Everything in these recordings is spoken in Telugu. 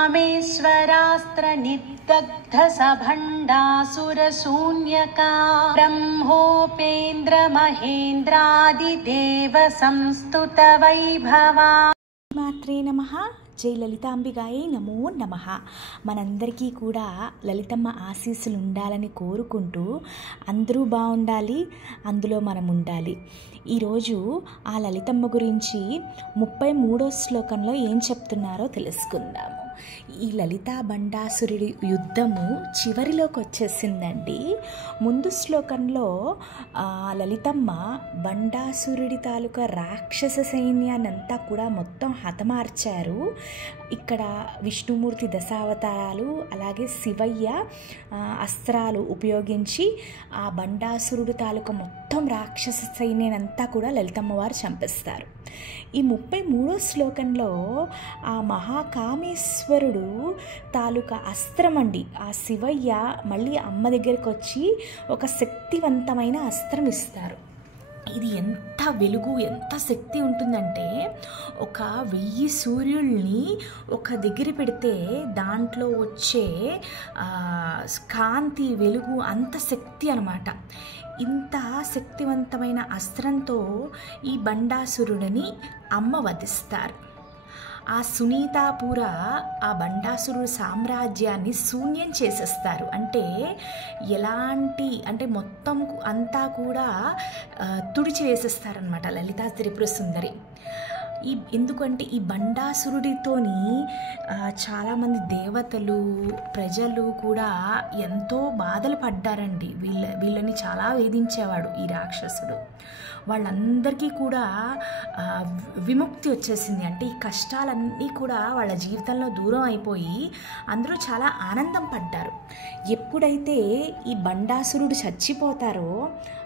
कामेश्वरास्त्र निर्दग्ध सभण्डासुरशून्यका ब्रह्मोपेन्द्र महेन्द्रादिदेव संस्तुत वैभवा। మాత్రే నమః. జై లలితాంబిగాయే నమో నమః. మనందరికీ కూడా లలితమ్మ ఆశీస్సులు ఉండాలని కోరుకుంటూ అందరూ బాగుండాలి, అందులో మనం ఉండాలి. ఈరోజు ఆ లలితమ్మ గురించి 33వ శ్లోకంలో ఏం చెప్తున్నారో తెలుసుకుందాము. ఈ లలితా బండాసురుడి యుద్ధము చివరిలోకి వచ్చేసిందండి. ముందు శ్లోకంలో లలితమ్మ బండాసురుడి తాలూకా రాక్షస సైన్యాన్నంతా కూడా మొత్తం హతమార్చారు. ఇక్కడ విష్ణుమూర్తి దశావతారాలు అలాగే శివయ్య అస్త్రాలు ఉపయోగించి ఆ బండాసురుడు తాలూకా మొత్తం రాక్షస సైన్యాన్నంతా కూడా లలితమ్మ వారు చంపేస్తారు. ఈ 33వ శ్లోకంలో ఆ మహాకామేశ్వరుడు తాలూకా అస్త్రం అండి, ఆ శివయ్య మళ్ళీ అమ్మ దగ్గరికి వచ్చి ఒక శక్తివంతమైన అస్త్రం ఇస్తారు. ఇది ఎంత వెలుగు, ఎంత శక్తి ఉంటుందంటే 1000 సూర్యుల్ని ఒక దగ్గర పెడితే దాంట్లో వచ్చే కాంతి వెలుగు అంత శక్తి అన్నమాట. ఇంత శక్తివంతమైన అస్త్రంతో ఈ బండాసురుడిని అమ్మ వధిస్తారు. ఆ సునీతాపుర ఆ బండాసురుడు సామ్రాజ్యాన్ని శూన్యం చేసేస్తారు. అంటే మొత్తం అంతా కూడా తుడిచి వేసేస్తారనమాట లలితా త్రిపుర సుందరి. ఎందుకంటే ఈ బండాసురుడితోని చాలామంది దేవతలు ప్రజలు కూడా ఎంతో బాధలు పడ్డారండి. వీళ్ళని చాలా వేధించేవాడు ఈ రాక్షసుడు. వాళ్ళందరికీ కూడా విముక్తి వచ్చేసింది. అంటే ఈ కష్టాలన్నీ కూడా వాళ్ళ జీవితంలో దూరం అయిపోయి అందరూ చాలా ఆనందం పడ్డారు. ఎప్పుడైతే ఈ బండాసురుడు చచ్చిపోతారో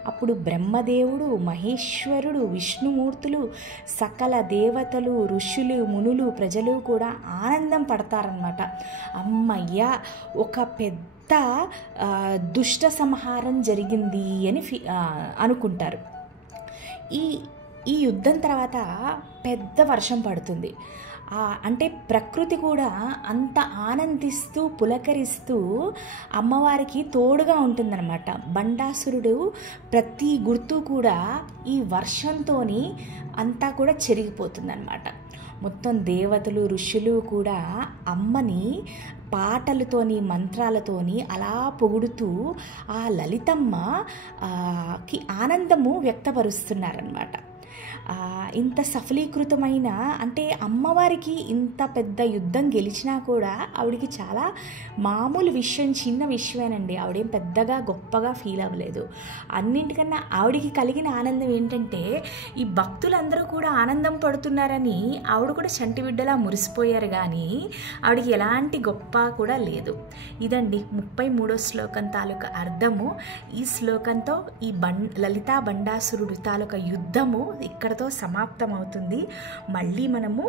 అప్పుడు బ్రహ్మదేవుడు, మహేశ్వరుడు, విష్ణుమూర్తులు, సకల దేవతలు, ఋషులు, మునులు, ప్రజలు కూడా ఆనందం పడతారనమాట. అమ్మయ్య, ఒక పెద్ద దుష్ట సంహారం జరిగింది అని అనుకుంటారు. ఈ యుద్ధం తర్వాత పెద్ద వర్షం పడుతుంది. అంటే ప్రకృతి కూడా అంత ఆనందిస్తూ పులకరిస్తూ అమ్మవారికి తోడుగా ఉంటుందన్నమాట. బండాసురుడు ప్రతి గుర్తు కూడా ఈ వర్షంతో అంతా కూడా చెరిగిపోతుందన్నమాట. మొత్తం దేవతలు ఋషులు కూడా అమ్మని పాటలతోని మంత్రాలతోని అలా పొగుడుతూ ఆ లలితమ్మకి ఆనందము వ్యక్తపరుస్తున్నారన్నమాట. ఇంత సఫలీకృతమైన అంటే అమ్మవారికి ఇంత పెద్ద యుద్ధం గెలిచినా కూడా ఆవిడికి చాలా మామూలు విషయం, చిన్న విషయమేనండి. ఆవిడేం పెద్దగా గొప్పగా ఫీల్ అవ్వలేదు. అన్నింటికన్నా ఆవిడికి కలిగిన ఆనందం ఏంటంటే ఈ భక్తులందరూ కూడా ఆనందం పడుతున్నారని ఆవిడ కూడా చంటి బిడ్డలా మురిసిపోయారు. కానీ ఆవిడికి ఎలాంటి గొప్ప కూడా లేదు. ఇదండి 33వ శ్లోకం తాలూకా అర్థము. ఈ శ్లోకంతో ఈ లలితా బండాసురుడు తాలూకా యుద్ధము ఇక్కడతో సమాప్తం అవుతుంది. మళ్ళీ మనము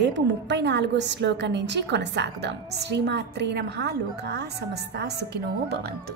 రేపు 34వ శ్లోకం నుంచి కొనసాగుదాం. శ్రీమాత్రే నమః. లోకా సమస్త సుఖినో భవంతు.